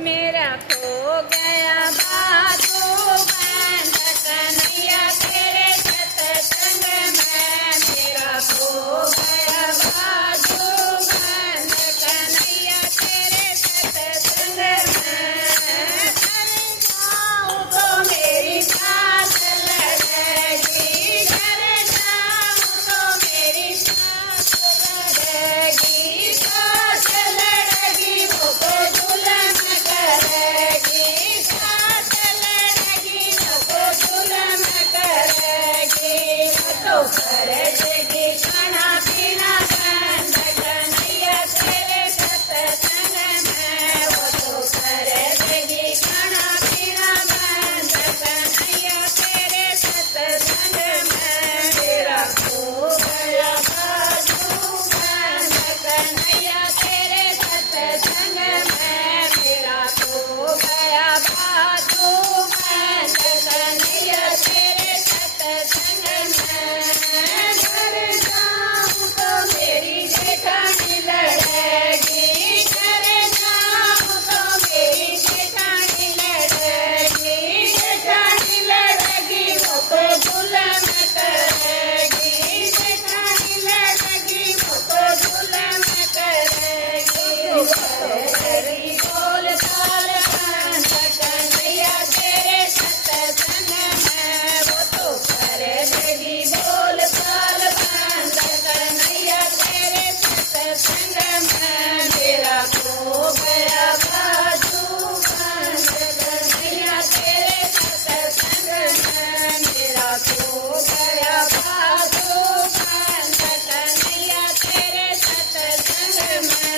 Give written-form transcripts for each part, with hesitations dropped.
मेरा खो गया बाजू बंद कन्हैया तेरे सत्संग में। मेरा खो गया बाजू बंद कन्हैया तेरे सत्संग में। घर जाऊं तो मेरी सास लड़ेगी, घर जाऊं तो मेरी सास लड़ेगी, सास लड़ेगी मुझको जुल्म करेगी, सास लड़ेगी मुझको जुल्म करेगी। वो तो करेगी खाना पीना बंद कन्हैया तेरे सत्संग में। वो तो करेगी खाना पीना बंद कन्हैया तेरे सत्संग में। मेरा खो गया बाजू बंद कन्हैया तेरे सत्संग में। मेरा खो गया बाजू बंद कन्हैया तेरे सत्संग में। घर जाऊं तो मेरी जेठानी लड़ेगी, घर जाऊं तो मेरी जेठानी लड़ेगी, जेठानी लड़ेगी मुझको जुल्म करेगी, जेठानी लड़ेगी मुझको जुल्म करेगी। करेगी बोल चाल बंद कन्हैया तेरे सत्संग में। वो तो करेगी बोल चाल बंद कन्हैया तेरे सत्संग में। मेरा खो गया बाजू बंद कन्हैया तेरे सत्संग में। मेरा खो गया बाजू बंद कन्हैया तेरे सत्संग में।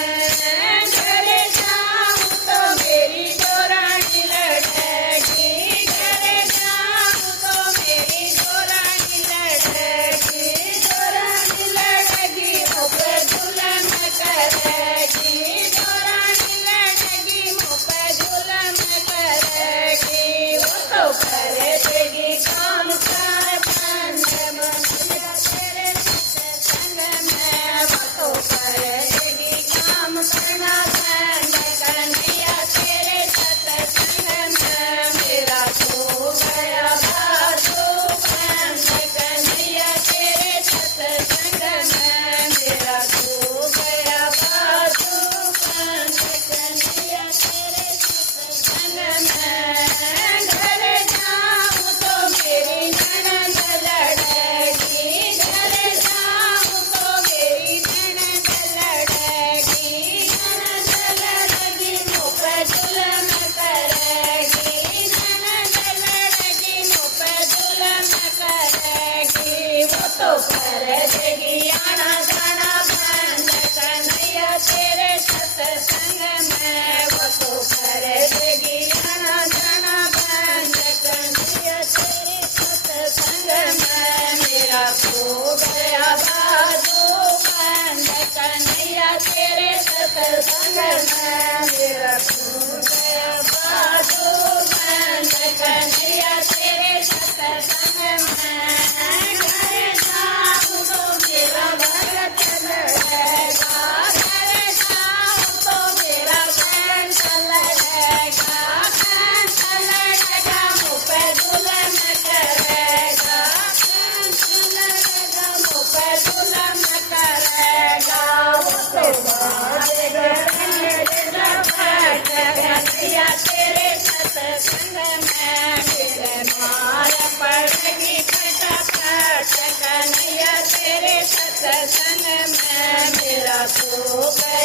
घर जाऊं तो मेरी जोरानी लड़ेगी, घर जाऊं तो मेरी जोरानी लड़ेगी, जोरानी लड़ेगी मुझे जुल्म करेगी, जोरानी लड़ेगी मुझे जुल्म करेगी। वो तो करेगी काम कार बंद कन्हैया तेरे सत्संग में। वो तो करेगी काम करना बंद कन्हैया तेरे सत्संग में। मेरा खो गया बाजू बंद कन्हैया तेरे सत्संग में। मेरा खो गया बाजू बंद कन्हैया तेरे सत्संग में। घर जाऊं तो मेरी ननद लड़ेगी, घर जाऊं तो मेरी ननद लड़ेगी, ननद लड़ेगी मुझे जुल्म करेगी, ननद लड़ेगी मुझे जुल्म करेगी। वो तो करेगी आना जाना बंद कन्हैया तेरे सत्संग में। वो तो करेगी आना जाना बंद कन्हैया तेरे सत्संग में। मेरा खो गया बाजू बंद कन्हैया तेरे सत्संग में। मेरा खो गया बाजू बंद कन्हैया तेरे सत्संग में। घर जाऊं तो मेरा भगत लड़ेगा, घर जाऊं तो मेरा कंठ लड़ेगा, कंठ लड़ेगा मुझे जुल्म करेगा, कंठ लड़ेगा मुझे जुल्म करेगा। वो तो कन्हैया तेरे सत्संग में। मेरे मार पड़ेगी फटाफट कन्हैया तेरे सत्संग में। मेरा खो गया